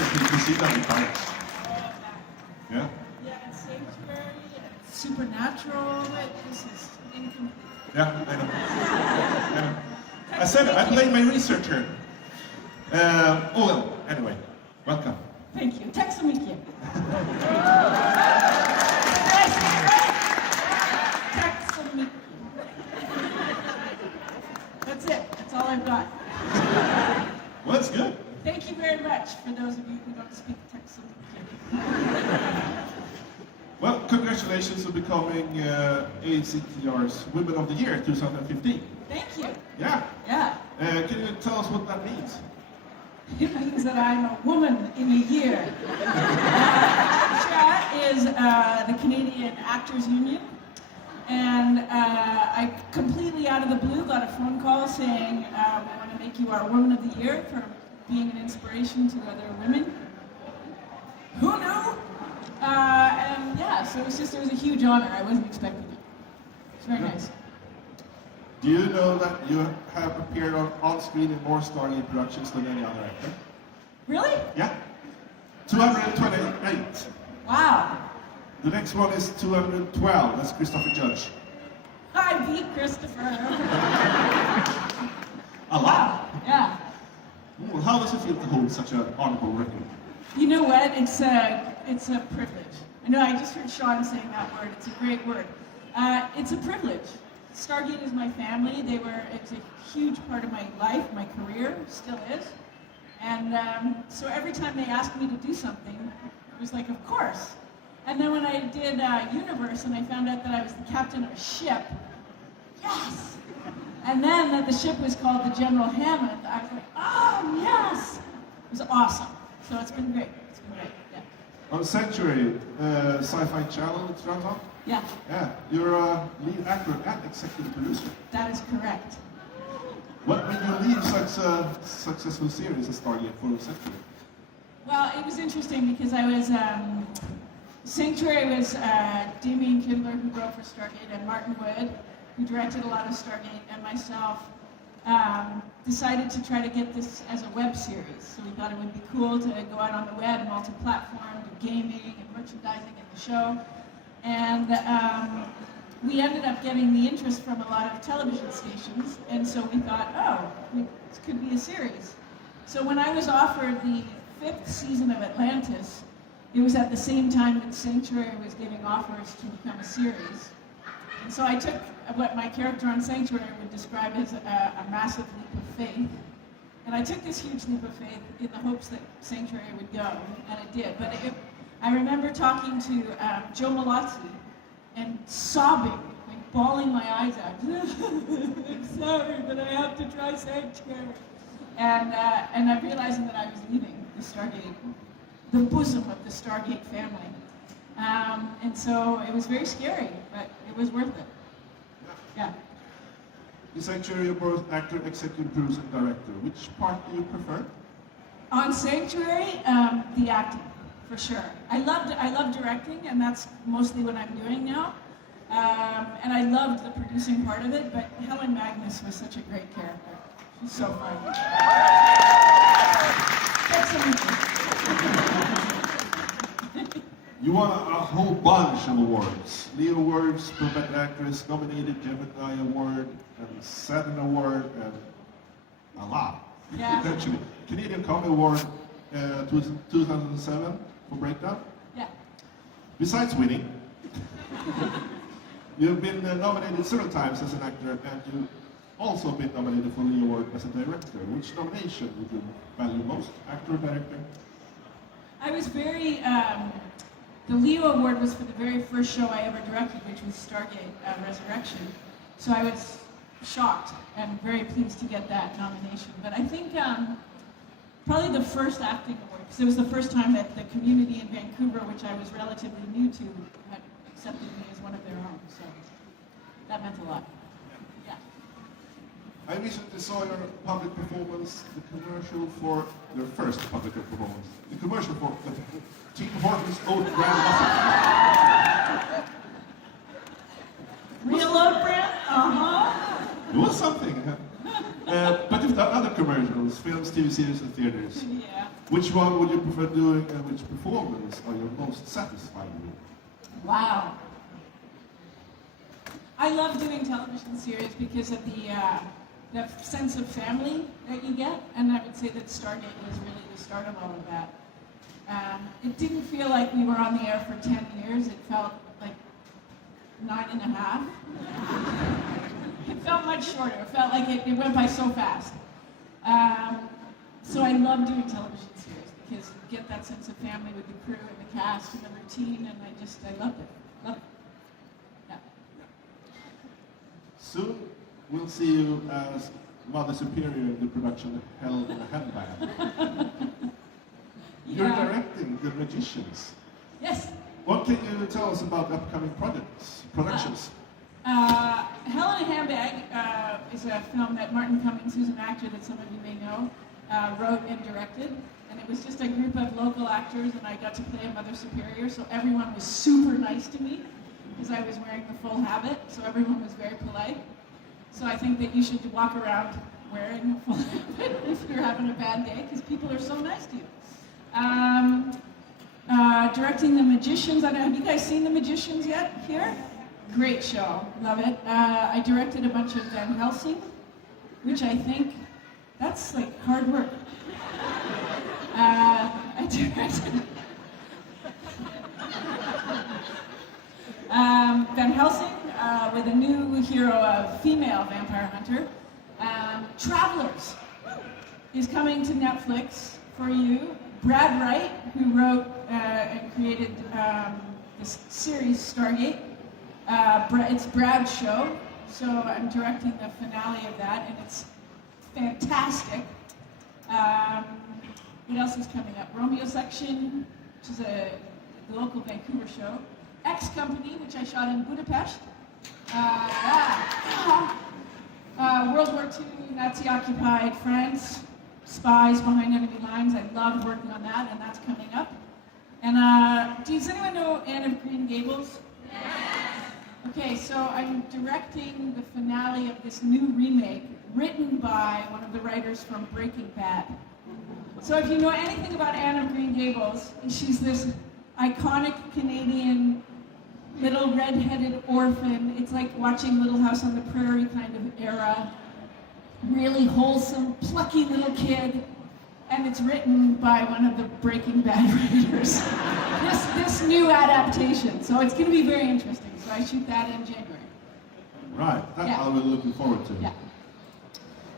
to see that in Paris. Yeah? Yeah, it's sanctuary, it's supernatural, this is incomplete. Yeah, I know. Yeah. I said it, I played my research here. Oh well, anyway, welcome. Thank you. Tack så mycket. Tack så mycket. That's it. That's all I've got. Well, that's good. Thank you very much for those of you who don't speak tack så mycket. Well, congratulations on becoming ACTR's Women of the Year 2015. Thank you. Yeah. Yeah. Can you tell us what that means? It means that I'm a woman in a year. ACTRA is the Canadian Actors Union. And I completely out of the blue got a phone call saying, we want to make you our Woman of the Year for being an inspiration to other women. Who knew? And yeah, so it was a huge honor. I wasn't expecting it. It's very nice. Do you know that you have appeared on screen in more Stargate productions than any other actor? Really? Yeah. 228. Wow. The next one is 212. That's Christopher Judge. I beat Christopher. A lot. Yeah. Well, how does it feel to hold such an honorable record? You know what? It's a privilege. I know I just heard Sean saying that word. It's a great word. It's a privilege. Stargate is my family. It's a huge part of my life, my career, still is. And so every time they asked me to do something, it was like, of course. And then when I did Universe and I found out that I was the captain of a ship, yes! And then that the ship was called the General Hammond, I was like, oh, yes! It was awesome. So it's been great. It's been great, yeah. On Sanctuary, Sci-Fi channel it's runs on? Yeah. Yeah, you're a lead actor and executive producer. That is correct. What made you leave such a successful series as Stargate for Sanctuary? Well, it was interesting because I was, Sanctuary was Damien Kindler, who wrote for Stargate, and Martin Wood, who directed a lot of Stargate, and myself decided to try to get this as a web series. So we thought it would be cool to go out on the web, multi-platform, do gaming and merchandising in the show. And we ended up getting the interest from a lot of television stations, and so we thought, this could be a series. So when I was offered the 5th season of Atlantis, it was at the same time that Sanctuary was giving offers to become a series. And so I took what my character on Sanctuary would describe as a massive leap of faith. And I took this huge leap of faith in the hopes that Sanctuary would go, and it did. But I remember talking to Joe Malazzi and sobbing, like bawling my eyes out. I'm sorry, but I have to try Sanctuary. And I'm realizing that I was leaving the Stargate, the bosom of the Stargate family. And so it was very scary, but it was worth it. Yeah. In Sanctuary, you're both actor, executive producer, and director. Which part do you prefer? On Sanctuary, the acting, for sure. I love directing, and that's mostly what I'm doing now. And I loved the producing part of it, but Helen Magnus was such a great character. She's so fun. You won a whole bunch of awards. Leo Awards, for Better Actress, nominated Gemini Award, and Saturn Award, and a lot. Yeah. Eventually. Canadian Comedy Award 2007 for Breakdown. Yeah. Besides winning, you've been nominated several times as an actor, and you've also been nominated for the Leo Award as a director. Which nomination would you value most, actor or director? I was very, the Leo Award was for the very first show I ever directed, which was Stargate Resurrection. So I was shocked and very pleased to get that nomination. But I think probably the first acting award, because it was the first time that the community in Vancouver, which I was relatively new to, had accepted me as one of their own. So that meant a lot. Yeah. I recently saw your public performance, the commercial for your first public performance. The commercial for Tim Hortons Oat Brand Muffin. Real oat brand? Uh-huh. It was something. But you've done other commercials, films, TV series, and theaters. Yeah. Which one would you prefer doing, and which performance are you most satisfied with? Wow. I love doing television series because of the sense of family that you get, and I would say that Stargate was really the start of all of that. It didn't feel like we were on the air for 10 years. It felt like 9.5. It felt much shorter. It felt like it went by so fast. So I love doing television series because you get that sense of family with the crew and the cast and the routine, and I loved it. Loved it. Yeah. Soon, we'll see you as Mother Superior in the production Hell in a Handbag. You're directing The Magicians. Yes. What can you tell us about upcoming productions? Hell in a Handbag is a film that Martin Cummings, who's an actor that some of you may know, wrote and directed. And it was just a group of local actors, and I got to play a Mother Superior, so everyone was super nice to me because I was wearing the full habit, so everyone was very polite. So I think that you should walk around wearing a full habit if you're having a bad day, because people are so nice to you. Directing The Magicians. I don't know, have you guys seen The Magicians yet here? Great show, love it. I directed a bunch of Van Helsing, which I think, that's like hard work. I directed Van Helsing with a new hero, a female vampire hunter. Travelers is coming to Netflix for you. Brad Wright, who wrote and created this series Stargate. It's Brad's show, so I'm directing the finale of that, and it's fantastic. What else is coming up? Romeo Section, which is a local Vancouver show. X Company, which I shot in Budapest. World War II, Nazi-occupied France. Spies Behind Enemy Lines. I loved working on that, and that's coming up. And does anyone know Anne of Green Gables? Yes. Okay, so I'm directing the finale of this new remake written by one of the writers from Breaking Bad. So if you know anything about Anne of Green Gables, she's this iconic Canadian little red-headed orphan. It's like watching Little House on the Prairie kind of era. Really wholesome, plucky little kid, and it's written by one of the Breaking Bad writers. this new adaptation, so it's going to be very interesting. So I shoot that in January. Right, that I'll be looking forward to. Yeah.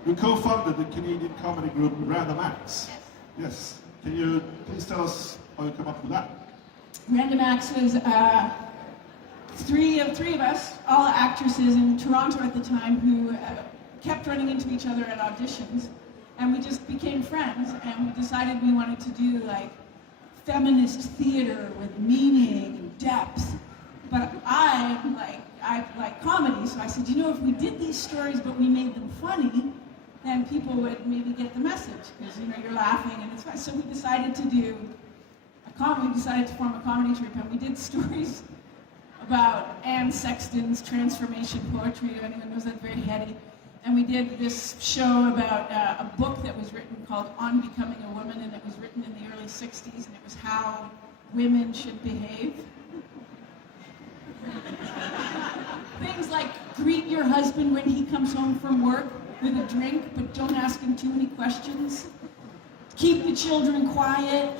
You co-founded the Canadian comedy group Random Acts. Yes. Can you please tell us how you come up with that? Random Acts was three of us, all actresses in Toronto at the time, who kept running into each other at auditions, and we just became friends, and we decided we wanted to do like feminist theater with meaning and depth. But I like comedy, so I said, you know, if we did these stories but we made them funny, then people would maybe get the message, because you know you're laughing and it's fun. So we decided to do we decided to form a comedy troupe, and we did stories about Anne Sexton's transformation poetry. If anyone knows that, very heady. And we did this show about a book that was written called On Becoming a Woman, and it was written in the early 60s, and it was how women should behave. Things like greet your husband when he comes home from work with a drink, but don't ask him too many questions. Keep the children quiet.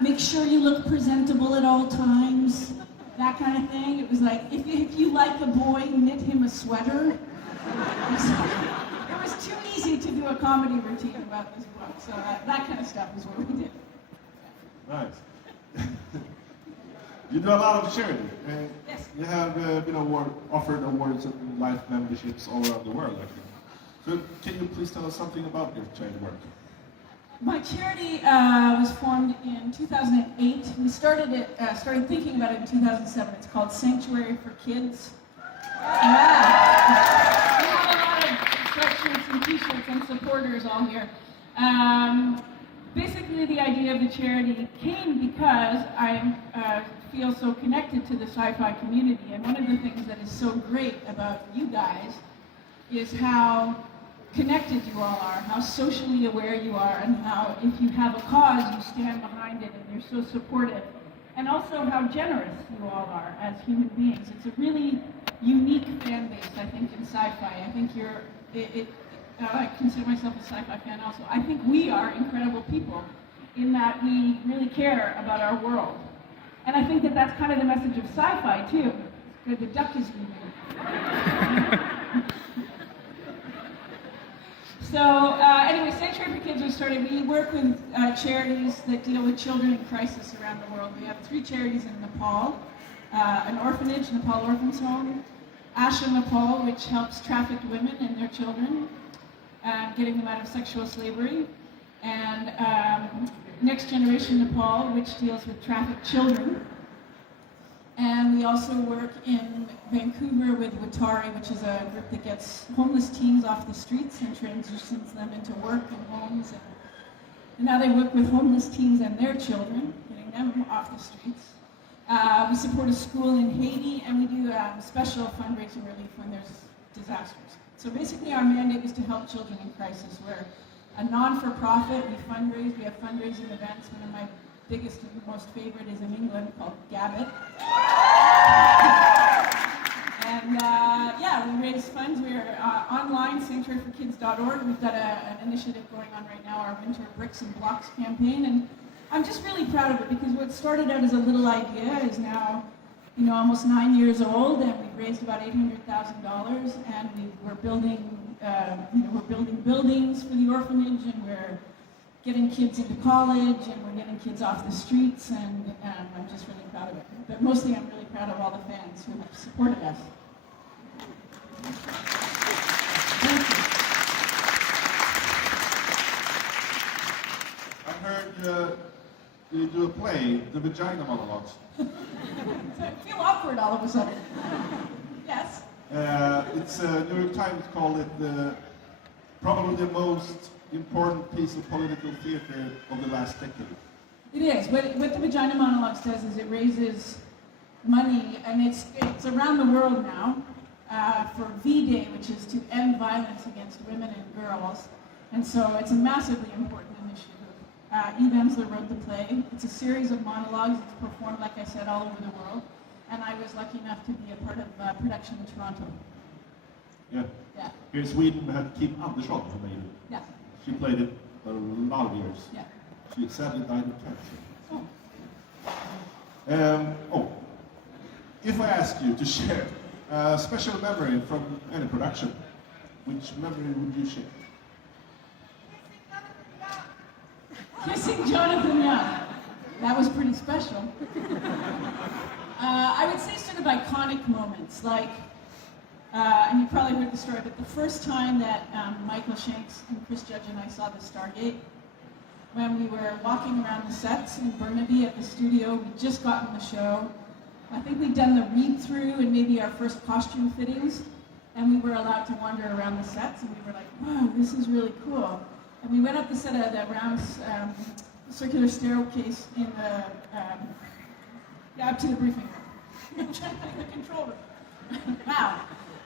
Make sure you look presentable at all times. That kind of thing. It was like, if you like a boy, knit him a sweater. It was too easy to do a comedy routine about this book, so that kind of stuff is what we did. Nice. You do a lot of charity, and Yes. you have been offered awards and life memberships all around the world, I think. So can you please tell us something about your charity work? My charity was formed in 2008. We started thinking about it in 2007. It's called Sanctuary for Kids. Yeah. We have a lot of sweatshirts and t-shirts and supporters all here. Basically, the idea of the charity came because I feel so connected to the sci-fi community, and one of the things that is so great about you guys is how connected you all are, how socially aware you are, and how if you have a cause, you stand behind it and you're so supportive. And also how generous you all are as human beings. It's a really unique fan base, I think, in sci-fi. I think I consider myself a sci-fi fan also. I think we are incredible people in that we really care about our world. And I think that that's kind of the message of sci-fi, too. Good, the duck is moving. So anyway, Sanctuary for Kids was started. We work with charities that deal with children in crisis around the world. We have 3 charities in Nepal, an orphanage, Nepal Orphans Home, Asha Nepal, which helps trafficked women and their children, getting them out of sexual slavery, and Next Generation Nepal, which deals with trafficked children. And we also work in Vancouver with Watari, which is a group that gets homeless teens off the streets and transitions them into work and homes. And now they work with homeless teens and their children, getting them off the streets. We support a school in Haiti, and we do special fundraising relief when there's disasters. So basically our mandate is to help children in crisis. We're a non-for-profit, we fundraise, we have fundraising events. One of my biggest and most favorite is in England called Gabbit. And yeah, we raise funds. We're online, sanctuaryforkids.org. We've got an initiative going on right now, our Winter Bricks and Blocks campaign. And I'm just really proud of it because what started out as a little idea is now, almost 9 years old, and we've raised about $800,000. And we're building, building buildings for the orphanage, and we're getting kids into college, and we're getting kids off the streets, and I'm just really proud of it. But mostly I'm really proud of all the fans who have supported us. Thank you. I heard you do a play, The Vagina Monologues. I feel awkward all of a sudden. Yes. It's New York Times called it probably the most important piece of political theater of the last decade. It is. What the Vagina Monologues does is it raises money, and it's around the world now, for V-Day, which is to end violence against women and girls. And so it's a massively important initiative. Eve Ensler wrote the play. It's a series of monologues. It's performed, like I said, all over the world. And I was lucky enough to be a part of production in Toronto. Yeah. Yeah. Here in Sweden, we had Kim Andersson who made it. Yeah. She played it for a lot of years. Yeah. She sadly died of cancer. If I ask you to share a special memory from any production, which memory would you share? Kissing Jonathan Young. That was pretty special. I would say sort of iconic moments, like, and you probably heard the story, but the first time that Michael Shanks and Chris Judge and I saw the Stargate, when we were walking around the sets in Burnaby at the studio, we'd just gotten the show. I think we'd done the read-through and maybe our first costume fittings, and we were allowed to wander around the sets, and we were like, wow, this is really cool. And we went up the set of the round circular staircase in the, up to the briefing room. I'm trying to find the control room. Wow.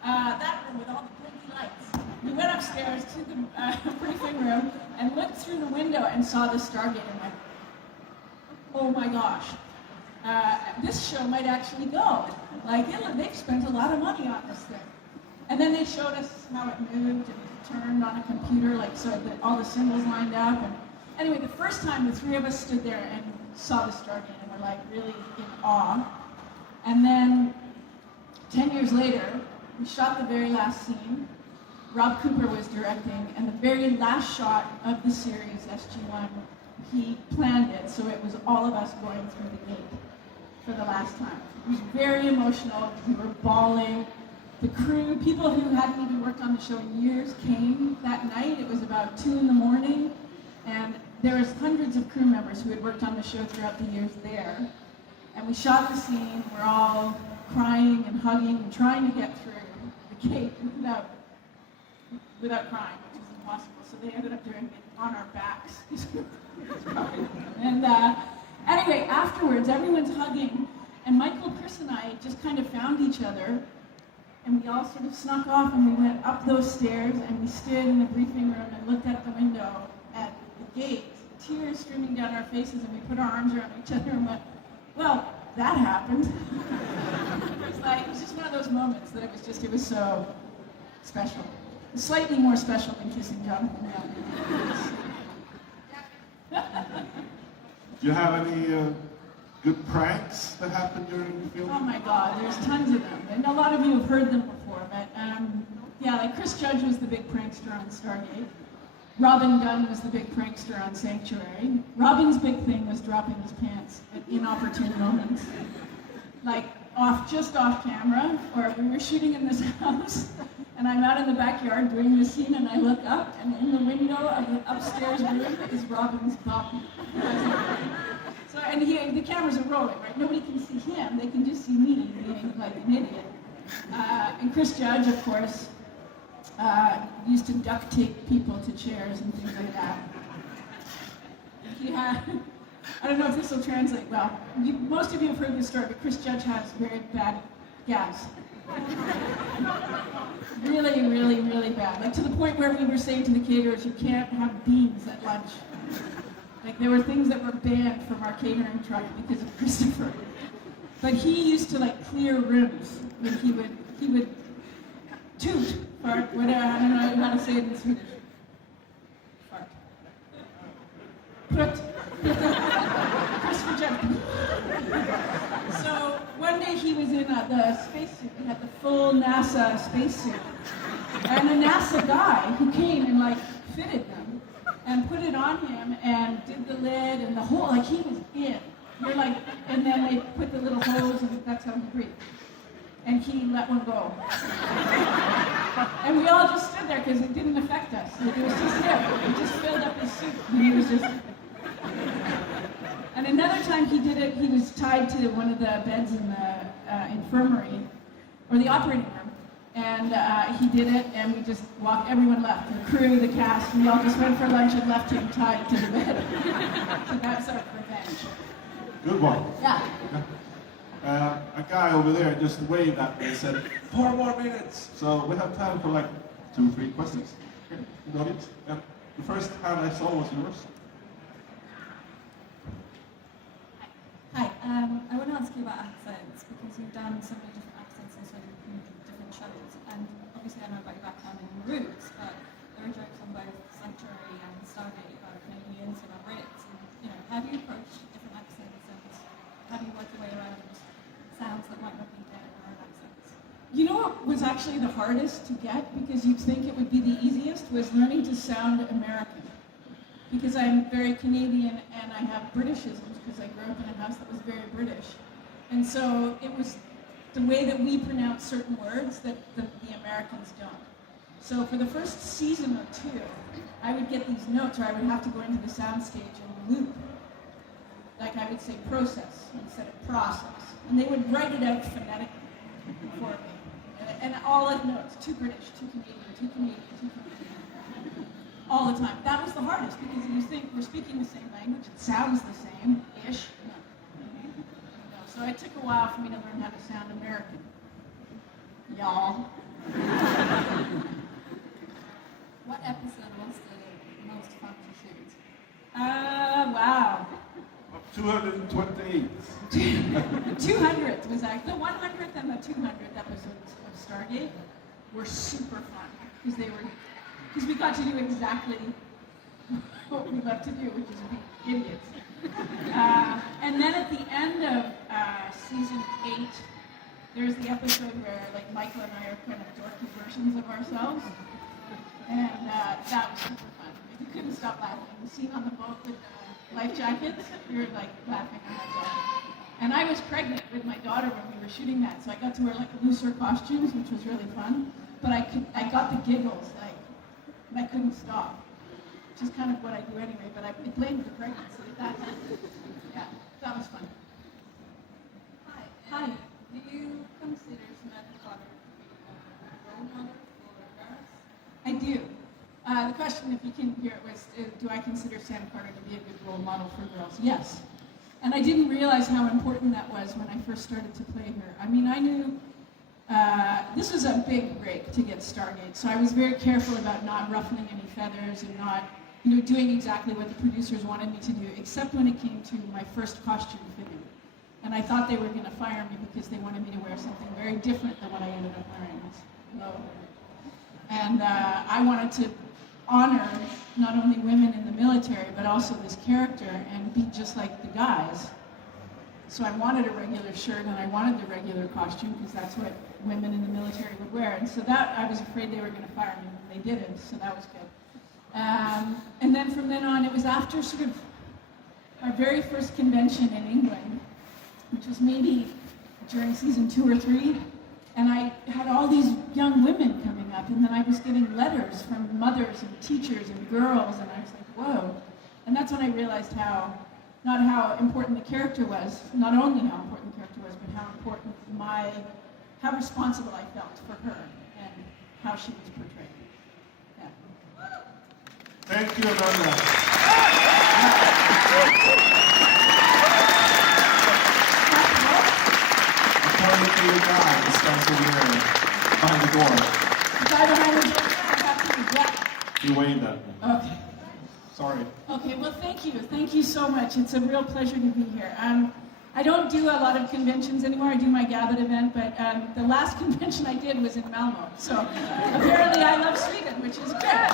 That room with all the blinky lights. We went upstairs to the briefing room and looked through the window and saw the Stargate and went, oh my gosh. This show might actually go. Like, they've spent a lot of money on this thing. And then they showed us how it moved and it turned on a computer, like so that all the symbols lined up. And anyway, the first time the three of us stood there and saw the Stargate and were like really in awe. And then 10 years later, we shot the very last scene. Rob Cooper was directing, and the very last shot of the series, SG-1, he planned it, so it was all of us going through the gate for the last time. It was very emotional. We were bawling. The crew, people who hadn't even worked on the show in years, came that night. It was about 2 in the morning, and there was hundreds of crew members who had worked on the show throughout the years there. And we shot the scene. We're all crying and hugging and trying to get through the gate without crying, which is impossible. So they ended up doing it on our backs. And anyway, afterwards, everyone's hugging, and Michael, Chris, and I just kind of found each other and we all sort of snuck off and we went up those stairs and we stood in the briefing room and looked at the window at the gate, tears streaming down our faces, and we put our arms around each other and went, well, that happened. It was just one of those moments that it was so special. Slightly more special than kissing Jonathan Young. Do you have any good pranks that happened during the film? Oh my God, there's tons of them. And a lot of you have heard them before, but yeah, like Chris Judge was the big prankster on Stargate. Robin Gunn was the big prankster on Sanctuary. Robin's big thing was dropping his pants at inopportune moments. Like just off camera, or we were shooting in this house, and I'm out in the backyard doing this scene, and I look up, and in the window of the upstairs room is Robin's bum. So, and the cameras are rolling, right? Nobody can see him, they can just see me being like an idiot. And Chris Judge, of course, used to duct tape people to chairs and things like that. He had, I don't know if this will translate well. Most of you have heard this story, but Chris Judge has very bad gas. Really, really, really bad. Like to the point where we were saying to the caterers, you can't have beans at lunch. Like there were things that were banned from our catering truck because of Christopher. But he used to like clear rooms when he would toot, fart, whatever, I don't know how to say it in Swedish. Fart. Put. Christopher Judge. So one day he was in the spacesuit. He had the full NASA spacesuit. And a NASA guy who came and like fitted them and put it on him and did the lid and the whole, like he was in. You're like, and then they put the little hose and that's how he breathed. And he let one go. And we all just stood there because it didn't affect us. It was just him. He just filled up his suit and he was just... And another time he did it, he was tied to one of the beds in the infirmary, or the operating room. And he did it, and we just walked, everyone left. The crew, the cast, we all just went for lunch and left him tied to the bed. So that's our revenge. Good one. Yeah. A guy over there just waved at me and said, 4 more minutes. So we have time for like 2 or 3 questions. Okay, in the audience. And the first hand I saw was yours. Hi, I want to ask you about accents because you've done so many different accents in so many different shows, and obviously I know about your background in Roots, but there are jokes on both Sanctuary and Stargate about Canadians and about Brits, and how do you approach different accents, and how do you work your way around sounds that might not be there in our own accents? You know what was actually the hardest to get, because you'd think it would be the easiest, was learning to sound American. Because I'm very Canadian and I have Britishisms because I grew up in a house that was very British. And so it was the way that we pronounce certain words that the Americans don't. So for the first season or 2, I would get these notes, or I would have to go into the soundstage and loop. Like I would say process instead of process. And they would write it out phonetically for me. And all like notes, 2 British, 2 Canadian, 2 Canadian, 2 Canadian. All the time. That was the hardest because you think we're speaking the same language, it sounds the same-ish. No. So it took a while for me to learn how to sound American. Y'all. What episode was the most fun to shoot? Wow. 228. 200th was like the 100th and the 200th episodes of Stargate were super fun because we got to do exactly what we love to do, which is be idiots. And then at the end of season 8, there's the episode where like Michael and I are kind of dorky versions of ourselves, and that was super fun. We couldn't stop laughing. The scene on the boat with the life jackets, we were like laughing our heads off. And I was pregnant with my daughter when we were shooting that, so I got to wear like looser costumes, which was really fun. But I got the giggles, like, and I couldn't stop, which is kind of what I do anyway. But I blamed the pregnancy at that time. Yeah, that was fun. Hi. Do you consider Samantha Potter to be a role model for girls? I do. The question, if you can hear it, was, do I consider Santa Carter to be a good role model for girls? Yes. And I didn't realize how important that was when I first started to play her. I mean, I knew this was a big break to get Stargate, so I was very careful about not ruffling any feathers and not, doing exactly what the producers wanted me to do, except when it came to my first costume fitting. And I thought they were going to fire me because they wanted me to wear something very different than what I ended up wearing. And I wanted to honor not only women in the military, but also this character and be just like the guys. So I wanted a regular shirt and I wanted the regular costume because that's what women in the military would wear. And so that, I was afraid they were going to fire me, and they didn't, so that was good. And then from then on, it was after sort of our very first convention in England, which was maybe during season 2 or 3, and I had all these young women coming up, and then I was getting letters from mothers and teachers and girls, and I was like, whoa. And that's when I realized not how important the character was, not only how important the character was, but how important how responsible I felt for her and how she was portrayed. Yeah. Thank you, Amanda. According to your guy, the stands over there behind the door. The guy behind the door, I have to be black. He waved at me. Okay. Sorry. Okay, well, thank you. Thank you so much. It's a real pleasure to be here. I don't do a lot of conventions anymore. I do my Gabbett event, but the last convention I did was in Malmo. So apparently I love Sweden, which is good.